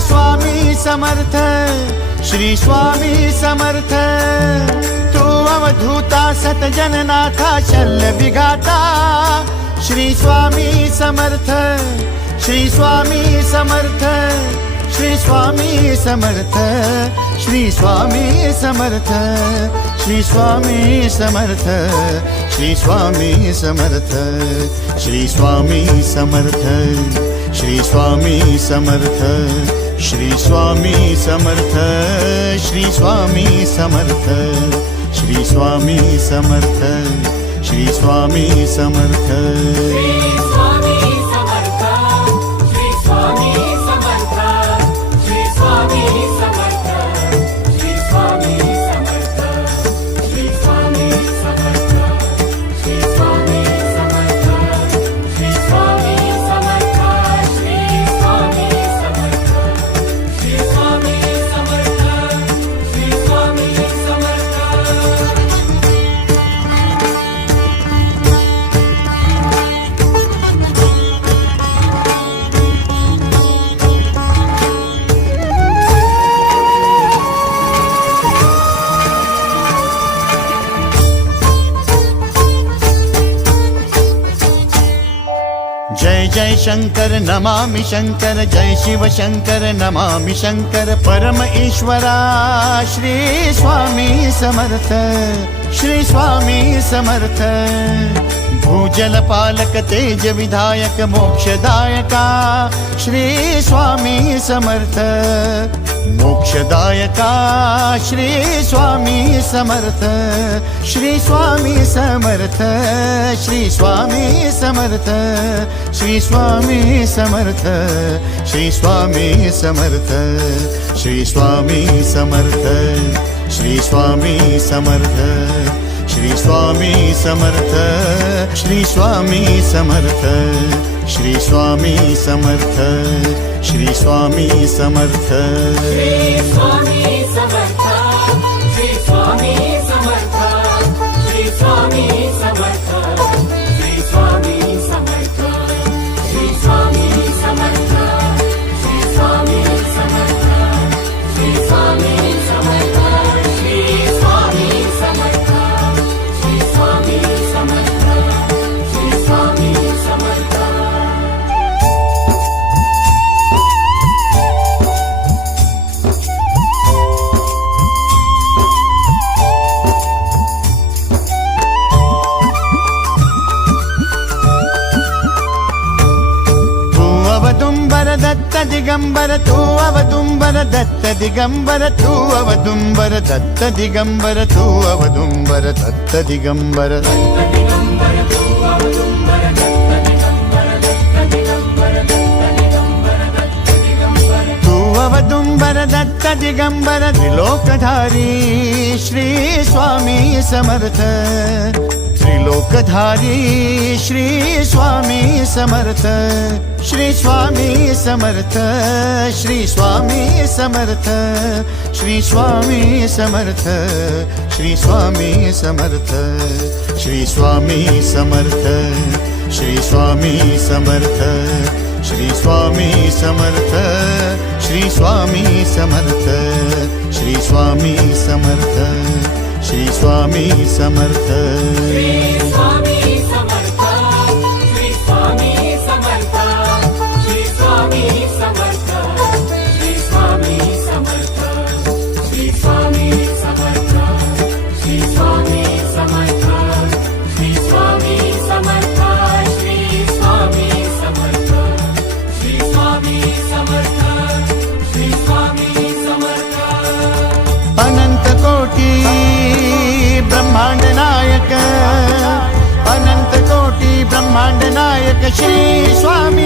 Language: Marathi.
स्वामी समर्थ, श्री स्वामी समर्थ। तू अवधूता सतजननाथा शल्य विघाता, श्री स्वामी समर्थ, श्री स्वामी समर्थ, श्री स्वामी समर्थ, श्री स्वामी समर्थ, श्री स्वामी समर्थ, श्री स्वामी समर्थ, श्री स्वामी समर्थ, श्री स्वामी समर्थ, श्री स्वामी समर्थ, श्री स्वामी समर्थ, श्री स्वामी समर्थ, श्री स्वामी समर्थ। जय जय शंकर नमामि शंकर, जय शिव शंकर नमामि शंकर। परम ईश्वरा श्री स्वामी समर्थ, श्री स्वामी समर्थ। भूजल पालक तेज विधायक मोक्षदायका, श्री स्वामी समर्थ, मोक्षदायका श्री स्वामी समर्थ, श्री स्वामी समर्थ, श्री स्वामी समर्थ, श्री स्वामी समर्थ, श्री स्वामी समर्थ, श्री स्वामी समर्थ, श्री स्वामी समर्थ, श्री स्वामी समर्थ, श्री स्वामी समर्थ, श्री स्वामी समर्थ, श्री स्वामी समर्थ। श्री स्वामी समर्थ, श्री स्वामी समर्थ, श्री स्वामी समर्थ, श्री स्वामी समर्थ, श्री स्वामी समर्थ, श्री स्वामी समर्थ, श्री स्वामी समर्थ, श्री स्वामी समर्थ, श्री स्वामी समर्थ, श्री स्वामी समर्थ। अवदुंबर दत्त दिगंबर, तू अवदुंबर दत्त दिगंबर, तू अवदुंबर दत्त दिगंबर, तू अवदुंबर दत्त दिगंबर। तू अवदुंबर दत्त दिगंबर, त्रिलोकधारी श्री स्वामी समर्थ, त्रिलोकधारी श्री स्वामी समर्थ, श्री स्वामी समर्थ, श्री स्वामी समर्थ, श्री स्वामी समर्थ, श्री स्वामी समर्थ, श्री स्वामी समर्थ, श्री स्वामी समर्थ, श्री स्वामी समर्थ, श्री स्वामी समर्थ, श्री स्वामी समर्थ, श्री स्वामी समर्थ। श्री स्वामी समर्थ, श्री स्वामी समर्थ, श्री स्वामी समर्थ, श्री स्वामी समर्थ, श्री स्वामी समर्थ, श्री स्वामी समर्थ, श्री स्वामी समर्थ, श्री स्वामी समर्थ, श्री स्वामी समर्थ, श्री स्वामी समर्थ। अनंत कोटी ब्रह्मांड नायक, अनंत कोटी ब्रह्मांड नायक श्री स्वामी